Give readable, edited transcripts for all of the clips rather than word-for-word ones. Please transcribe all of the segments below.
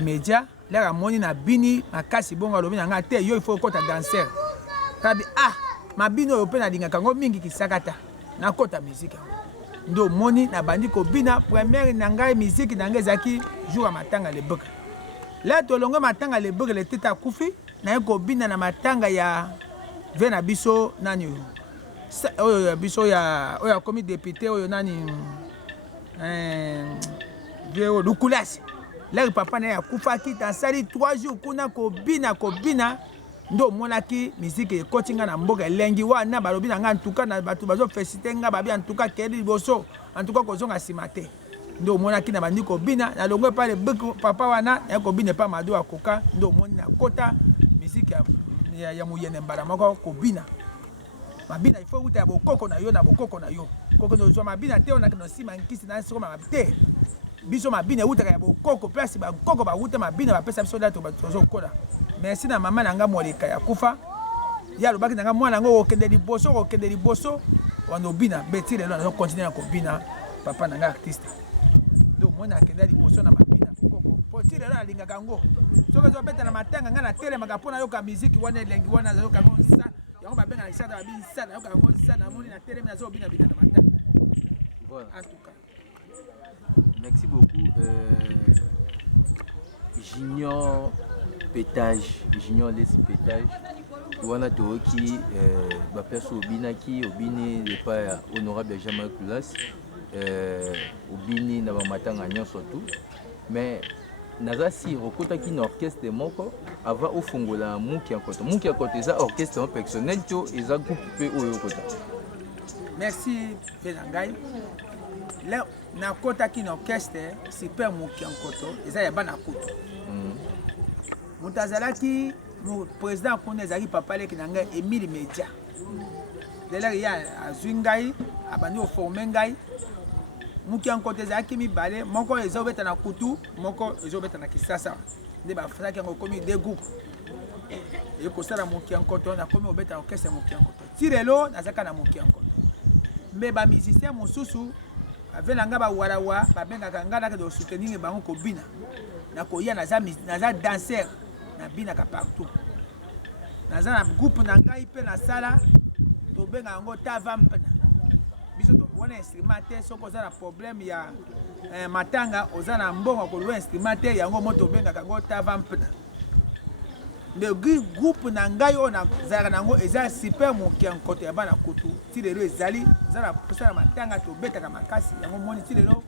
média là moni na bini makasi bongo lobi na nga te yo il faut kota danser tabi mabino yo pe na linga kango mingi kisakata na kota musique ndo moni na bandi ko bina première na ngai musique na ngai zaki jour matanga le boka là tolongo matanga le boka le teta kufi na ko bina na matanga ya vena biso nani oyo biso ya oyo komi député oyo nani Veo Lukulasi. Là papa na ya kufa kita sali 3 jours kuna ko bina ndo monaki musique e kotinga na mboka lengi wana balobi na nga en tout cas na batu bazo féliciter nga babi en tout cas kedi boso en tout cas ko zonga simate ndo monaki na bandi ko bina na longo pa le papa wana ya ko bina pa mado akoka ndo moni na kota musique ya muyene mbala moko ko bina mabina il faut uta ya bokoko na yo koko no zo mabina te ona kino sima nkisi na siko mabite biso mabina uta ya bokoko place ba koko ba uta mabina ba pesa biso dato ba tozo kola merci na mama nanga moleka ya kufa ya lobaki nanga mwana ngo okende liboso wano bina beti lelo na continuer na kobina papa nanga artiste do mwana akende liboso na mabina koko poti lelo alinga kango soka zo beta na matanga nga na tele makapona yo ka musique wana elengi wana zo kango nsa yango babenga na isada babi nsa na yo kango nsa na moni na tele na zo bina na matanga voilà en tout cas merci beaucoup j'ignore les pétages wana toki ba perso obinaki obini le pa honorable Jean-Marc Coulas obini na ba matanga nyonso tout mais naza si okotaki na orchestre moko ava ofungola muki ya koto eza orchestre personnel to eza groupe pe oyo kota merci Benangai là na kotaki na orchestre super muki ya koto eza ya bana kutu Moutazalaki, mon président Konezaki papa leki na ngai Emile Media. Dela ya azwingai, abandi o formengai. Muki ankote zaki mi bale, moko ezobeta na kutu, moko ezobeta na Kisasa. Nde ba faki ngo komi deux groupes. E ko sala muki ankoto na komi obeta orchestre muki ankoto. Tirelo nazaka na muki ankoto. Mais ba musicien mosusu avelanga ba warawa, ba benga kangana ke do soutenir bango ko bina. Na koya naza danser. Na bina ka partout naza na groupe na ngai pe na sala to benga yango tavampna biso to wana instrument te soko za na problème ya matanga oza na mbongo ko lwa instrument te yango moto benga kango tavampna le groupe na ngai ona zara nango eza super moki en côté ya bana kutu ti lelo ezali za na posa na matanga to betaka makasi yango moni ti lelo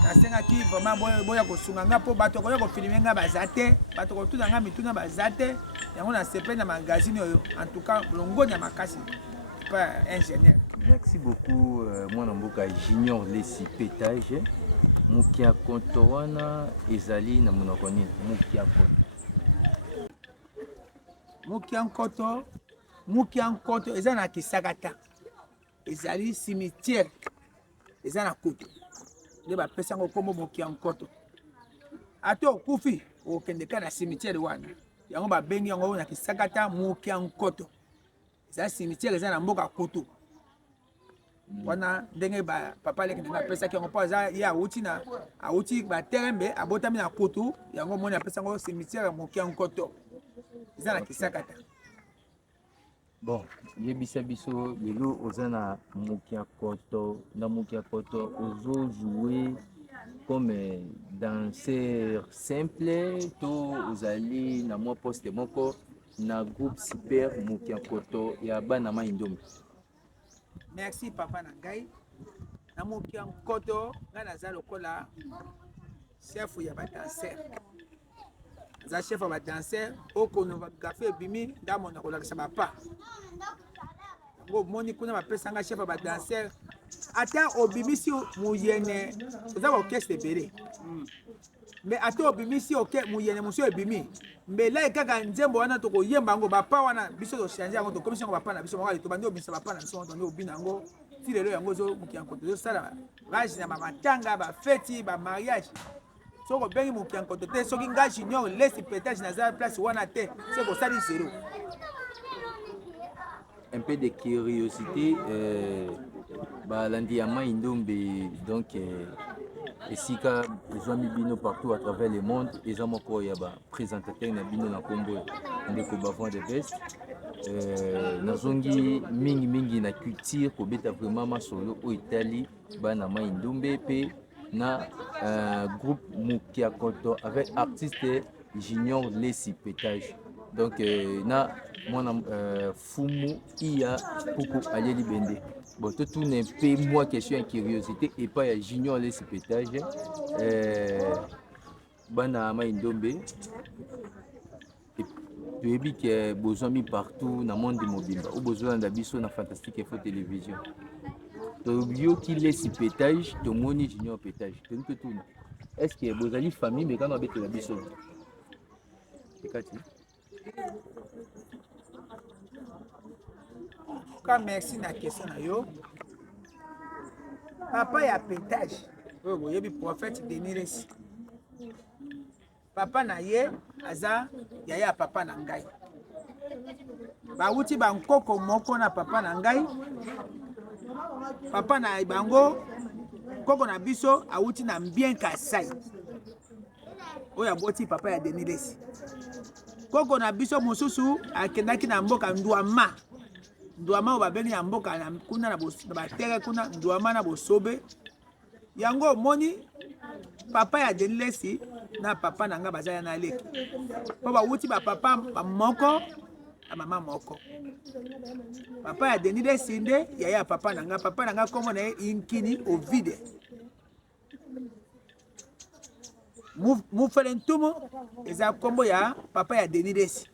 nasengaki vraiment boya kosunga nga mpo bato koya kofilme nga baza te bato kotuna nga mituna baza te yango nasepe na magazine oyo en tout cas longoni ya makasi pas ingénieur. Merci beaucoup mwana mboka j'ignore les pétages muki ya koto wana ezali na monoko nini muki ya koto eza na Kisakata ezali cimetière eza na kutu de ba pesa ngo kombo muki ankoto ato okufi okende kana cimetière wana yango ba bengi yango na Kisakata muki ankoto eza cimetière eza na mboka kutu wana ndenge ba papa leki na pesa ki yango pa za ya auti ba terembe abotami na kutu yango moni apesa ngo cimetière muki ankoto eza na Kisakata. Bon, yebisa biso lelo ozana muki ya koto na muki ya koto ozo jouer comme danseur simple to ozali na mwa poste moko na groupe super muki ya koto ya bana maindombi. Merci papa na ngai na muki ya koto nga naza lokola chef ya ba danseur za chef ba danser okono ba café bimi ndamo na kolakisa ba pa ngo moni kuna ba pesa nga chef ba danser ata obimisi muyene za orchestre belé mais ata obimisi ok muyene muso ebimi mais là kaka nzembo wana to ko yemba ngo ba pa wana biso to changer ngo to commission ba pa na biso mo to bandi obimisa ba pa na biso to ndo obina ngo ti lelo yango zo mukianko to sala rage na matanga ba fête ba mariage soko bengi mukianko to te soki nga junior laisse pétage na za place wana te c'est ko sali zéro. Un peu de curiosité balandi ya maindombe donc esika ezwami bino partout à travers le monde eza moko ya baprésentateur na bino na nkombo ndeko Bavon de Best. Nazongi mingi na culture kobeta vraiment masolo oyo etali bana mai ndombe mpe na groupe Mukiakoto avec artiste Junior Lesi Pétage. Donc na mwana fumu iya poko alieli bende. Bon, tout n'est pas moi question de curiosité et pas ya Junior Lesi Pétage. Bana mai ndombe. Tu as que besoin mis partout dans le monde mobile. Ou besoin d'habiter na Fantastique Info Télévision. Tu qui laisse pétage, tu moni Junior Pétage. Tu ne peux tout. Est-ce que vous avez famille mais quand on habite la biso? Merci na question na yo. Papa ya Pétage. Oui, vous avez prophète Denis Lesi. Papa na ye aza yaya papa na ngai. Bauti bankoko moko na papa na ngai. Papa na bango koko na biso auti na Mbien Kasai. Oya boti papa ya Denis Lesi. Koko na biso mosusu akendaki na mboka Ndwama. Ndwama obabengi ya mboka na kuna na batere kuna Ndwama na Bosobe. Yango moni papa ya Denis Lesi na papa na nga bazaya na leki. Po ba wuti ba papa moko na mama moko. Papa ya Denis Lesi nde ya papa na nga kombo na Inkini Ovide. Mufelentumu eza kombo ya papa ya Denis Lesi.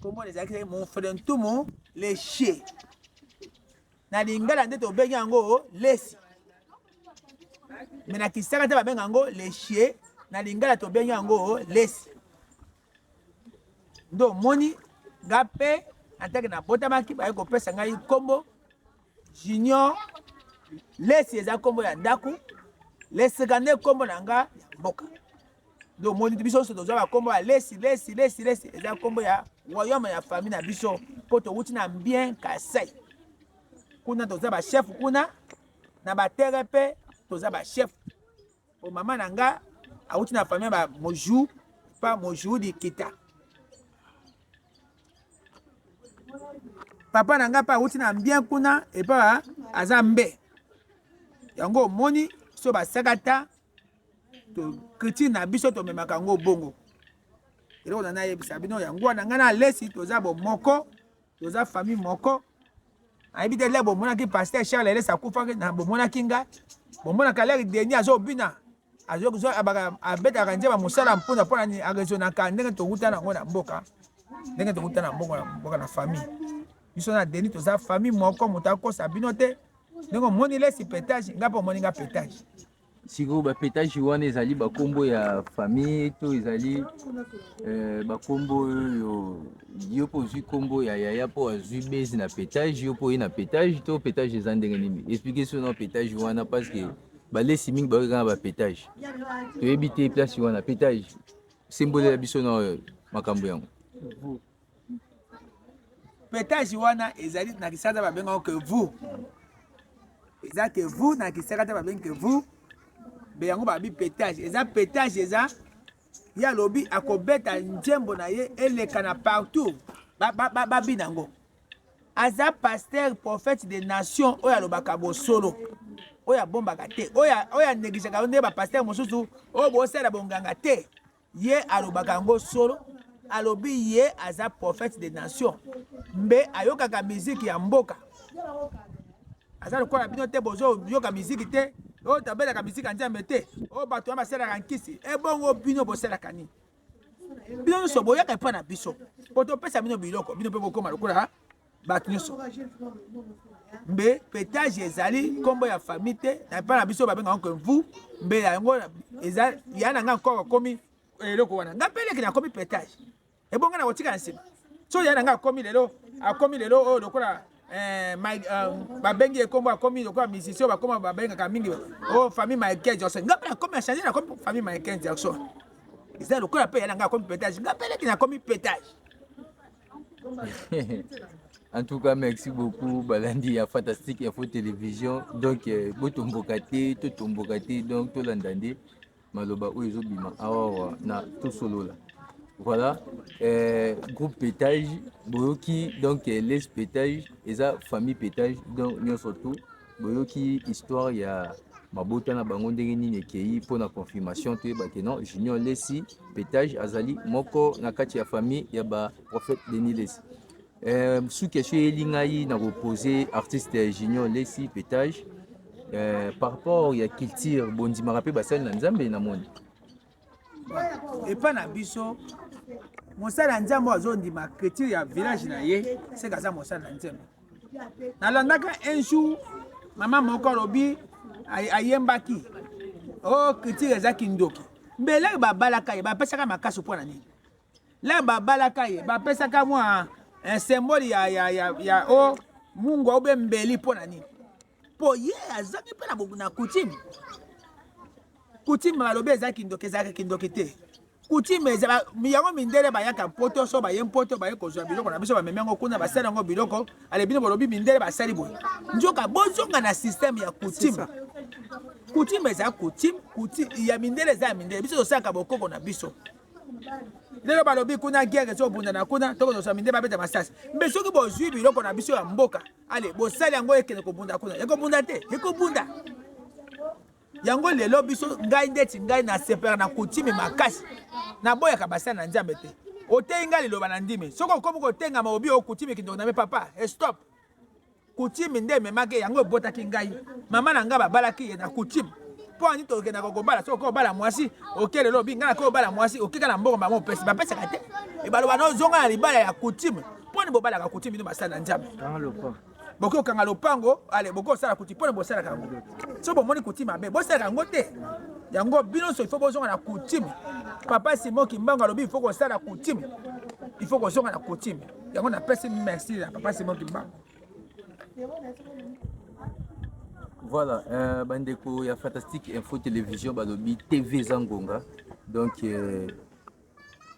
Kombo eza kile Mufelentumu le chie. Na lingala nde to bengi yango Lesi. Mais na kisaka te babenga yango le chien na lingala to bengi yango Lesi. Ndo moni gape atake na botamaki ba ko pesa ngai kombo Junior Lesi eza kombo ya ndaku Lesi kande kombo na nga ya mboka. Ndo moni biso so toza ba kombo ya Lesi eza kombo ya royaume ya famille na biso poto wuti na Mbien Kasai. Kuna toza ba chef kuna na ba terepe toza ba chef. O mama na nga auti na famille ba Moju pa Moju di Kita. Papa na nga pa auti na Mbien kuna e pa azambe. Yango moni so ba sakata to kriti na biso to memaka ngo bongo. Ero na yebisa bino yango na nga na Lesi toza bo moko toza famille moko. Aibite lebo mona ki pasteur Charles Lesi akufa na bo mona kinga. Bomona kalere deni azo bina azo abaka abeta kanje ba musala mpona pona ni agezo na kandenge to kutana ngona mboka ndenge to kutana mboka na famille biso na deni to za famille moko mutako sabino te ndenge moni Lesi Pétage ngapo moni nga Pétage siko ba Pétage wana ezali ba kombo ya famille to ezali ba kombo yo pozui kombo ya yaya po azui base na Pétage yo po na Pétage to Pétage ezandenge nini explication na Pétage wana parce que ba Lesi mingi ba kana ba Pétage to ebite place wana Pétage symbole ya biso na makambo yango Pétage wana ezali na kisasa ba benga que vous eza que vous na kisasa ba benga que vous be yango ba bi Pétage eza ya lobi akobeta njembo na ye eleka na partout ba binango aza pasteur prophète des nations oya lobaka bosolo oya bombaka te oya negligaka nde ba pasteur mosusu oyo bosala bonganga te ye alobaka ngo solo alobi ye aza prophète des nations mbe ayokaka miziki ya mboka aza lokola bino te bozo yoka miziki te o tabelaka miziki nzambe te o bato ya basalaka nkisi ebongo bino bosalaka nini bino nyonso boyaka epa na biso po topesa bino biloko bino mpe bokoma lokola bato nyonso mbe Pétage ezali nkombo ya famille te na epa na biso babengaka que vous mbe yango eza ya na nga nkoko akomi eloko wana nga peleki na akomi Pétage ebonga na kotika na nsima so ya na nga akomi lelo oyo lokola babengi ekombo akomi lokola musicien bakoma babengaka mingi o famille Michael Jackson nga mpe akomi achange na akomi famille Michael Jackson eza lokola mpe ya na nga akomi Pétage nga peleki na akomi Pétage En tout cas, merci beaucoup, Balandi, à Fantastique Info Télévision. Donc, Botombokate, Totombokate, donc, Tolandande, Maloba, Ouizo Bima, alors, na, tout solo là. Voilà, groupe pétage, Boyoki, donc, les pétage, et ça, famille pétage, donc, nous surtout, Boyoki, histoire, il y a. Mabota na bango ndenge nini ekei pour la confirmation te ba non Junior Lesi pétage azali moko na kati ya famille ya ba prophète Denis Lesi. Sous question elingai na reposer artiste Junior Lesi pétage par rapport ya culture bondima rapé basali na nzambe na monde. Et pas na biso mosala nzambe azondima culture ya village na ye c'est kaza mosala nzambe. Na landaka un jour maman moko lobi ayembaki o culture ezaki ndoki mbele babalaka ye bapesaka makasi mpo na nini le babalaka ye bapesaka mwa symbole ya o mungu aube mbeli mpo na nini mpo ye azangi mpe na coutume balobi ezaki kindoki te coutume yango mindele bayaka poto so baye mpoto baye kozwa biloko na biso bamemi yango kuna basala yango biloko ale bino balobi mindele basali boye nzoka bozonga na système ya coutume coutume eza coutume ya mindele eza ya mindele biso tosalaka bokoko na biso lelo balobi kuna guerre ezobunda na kuna tokozosala mindele babeta masasi mbe soki bozwi biloko na biso ya mboka ale bosali yango ekende kobunda kuna ekobunda te ekobunda yango lelo biso ngai ndeti ngai na separa na coutume makasi na boyaka basali na nzambe te oteyi ngai liloba na ndimi soki okomi kotenga maobi o coutume kindoko na me papa stop coutume nde ememaki yango ebotaki ngai mama na ngai babalaki ye na coutume mpo ani tokendaka kobala soki okobala mwasi oke lelo obi ngai nakobala mwasi okeka na mbongo bango opesi bapesaka te ebaloba nozonga na libala ya coutume mpo ni bobalaka coutume bino basali na nzambe boki okanga lopango ale boki osala coutume mpo ni bosalaka yango so bomoni coutume mabe bosalaka yango te yango bino so ifo bozonga na coutume papa Simon Kimbangu alobi ifo kosala coutume ifo kozonga na coutume yango napesi merci na papa Simon Kimbangu. Voilà, bandeko ya Fantastique Info Télévision balobi TV Zangonga. Donc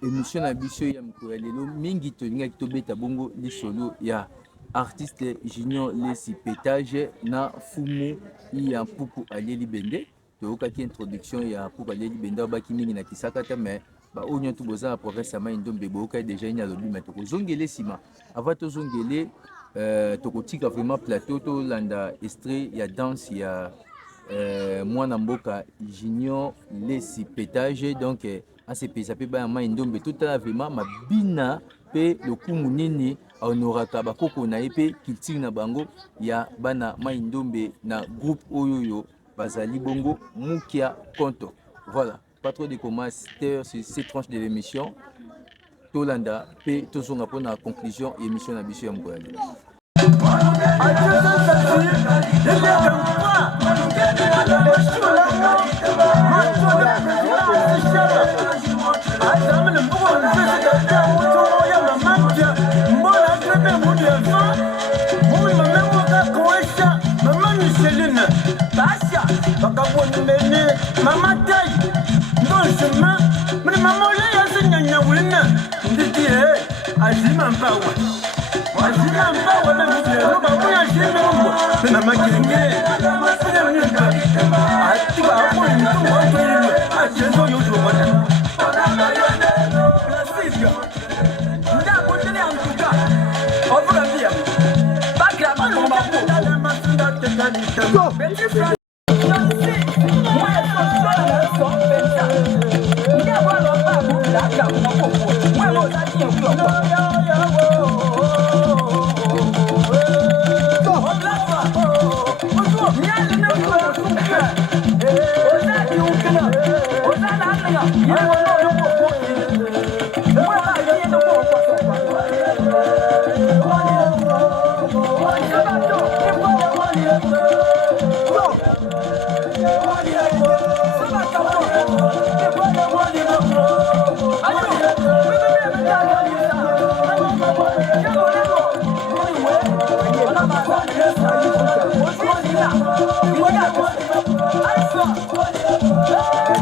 émission na biso ya mko lelo mingi tolinga kitobeta bongo lisolo ya artiste Junior Lesi pétage na fumu ya Pupu Alieli Bende. Tokaki introduction ya Pupu Alieli Bende baki mingi na kisaka ta mais ba onyo tu boza province ya Maindombe boka déjà ina lobi mais tokozongele sima avant tozongele tokotika vraiment plateau to landa extrait ya danse ya mwana mboka Junior Lesi pétage donc asepesa pe ba Maindombe tout à vraiment mabina pe lokumu nini honoraka bakoko na epe culture na bango ya bana Maindombe na groupe oyoyo bazali bongo Mukia Konto. Voilà, pas trop de commentaires sur cette tranche de l'émission. Tolanda pe tozonga pour la conclusion émission na biso ya mboyali. Maman taille, non chemin, mais maman là c'est gna wina. Nditi azima mpawa. Azima mpawa na mzee, no ba azima mbo. Na makenge. Sina nyumba. Ati ba kwa mtu wangu yule. Achezo yote bwana. Plastica. Nda kutene antuka. Obura ndia. Bakra mama mbo.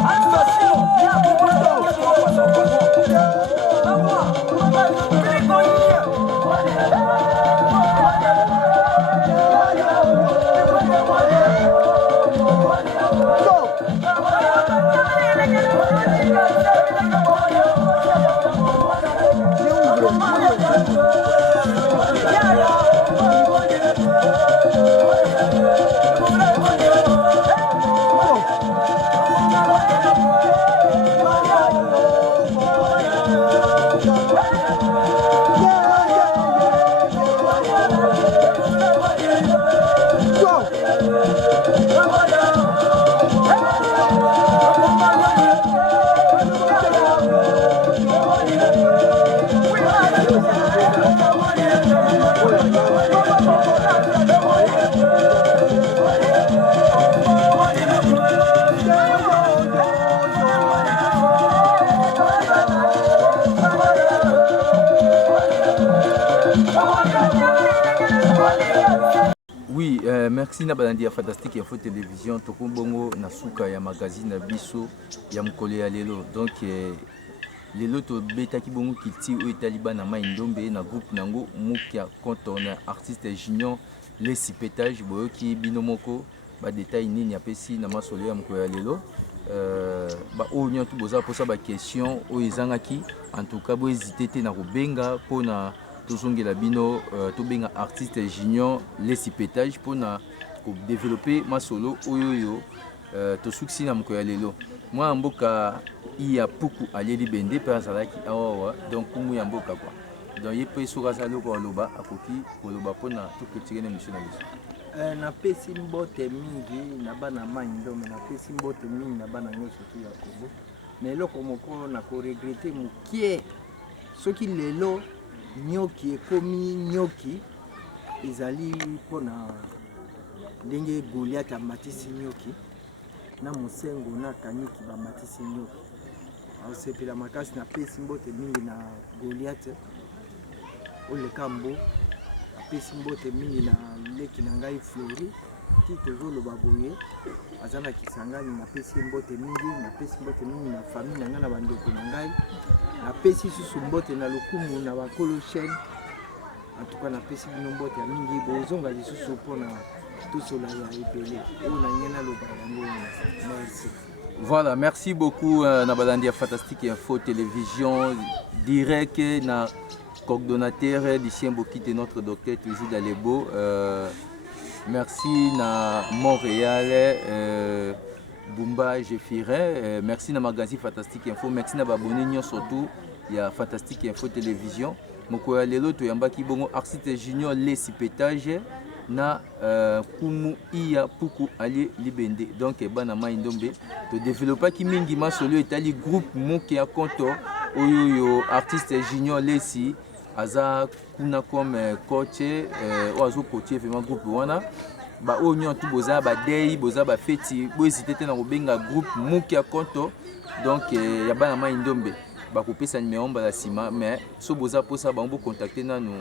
Alpha, Oui, merci na balandi ya Fantastique Info Télévision tokumbongo na suka ya magazine na biso ya mokolo ya lelo. Donc lelo to betaki bongo kiti o etaliba na mai ndombe na groupe nango Mukia Konto na artiste junior Lesi Pétage boyoki bino moko ba détail nini apesi na masolo ya mokolo ya lelo. Ba o nyoto boza posa ba question o ezangaki en tout cas bo hésiter te na kobenga pona tozongela bino tobenga artiste junior Lesi Pétage pona ko développer masolo oyoyo tosuksi na mokolo ya lelo. Moi mboka iya puku alieli bende pe azalaki awawa donc kumu ya mboka quoi. Donc ye pe soka zalo ko loba akoki ko loba pona to critiquer na mission na biso. Na pesi mbote mingi na bana mai ndombe na pesi mbote mingi na bana nyonso tu ya Kongo. Mais eloko moko na ko regretter mokie soki lelo nyoki ekomi nyoki ezali mpona ndenge Goliath amatisi nyoki na mosengo na kaniki bamatisi nyoki aosepela makasi na pesi mbote mingi na Goliath oleka mbo apesi mbote mingi na leki na ngai Flori ti tozoloba boye aza na Kisangani napesi mbote mingi napesi mbote mingi na famille na ngai na bandeko na ngai napesi susu mbote na lokumu na bakolo chaîne en tout cas napesi bino mbote ya mingi bozonga lisusu mpona tosola ya ebele oyo na ngai naloba yango. Merci. Voilà, merci beaucoup na balandi ya Fantastique Info Télévision direct na coordonnateur Lucien Bokite notre docteur toujours dans les beaux. Merci na Montréal Bumba Jeffiret, merci na magazine Fantastique Info, merci na baboni surtout il y a Fantastique Info Télévision. Moko ya lelo to yambaki bongo artiste junior Lesi Pétage na kumu iya puku ali libende. Donc bana mai ndombe to développer ki mingi masolo etali groupe Mukia Konto oyo artiste junior Lesi aza kuna comme coach oazo coacher vraiment groupe wana ba onyo tout boza ba dei boza ba feti bo hésiter na kobenga groupe Mukia Konto. Donc ya bana mai ndombe ba kopesa numéro mbala sima mais so boza posa ba mbo contacter nanu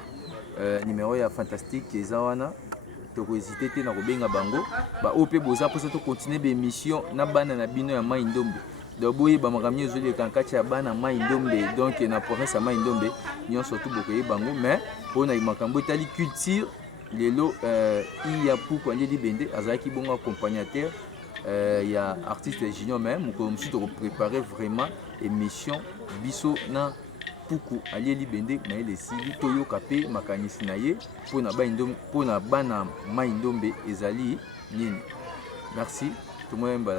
numéro ya Fantastique eza wana to ko hésiter te na kobenga bango ba ope boza posa to continuer be émission na bana na bino ya mai ndombe. Donc boye ba makamni ezoli kankati ya bana mai ndombe donc na province ya mai ndombe nyon surtout bokoye bango mais pona makambo etali culture lelo iya puku alieli bende azalaki bongo accompagnateur ya artiste junior mais moko musu to préparer vraiment émission biso na puku alieli bende na elesili toyoka pe makanisi na ye pona bana mai ndombe ezali nini. Merci tout le monde.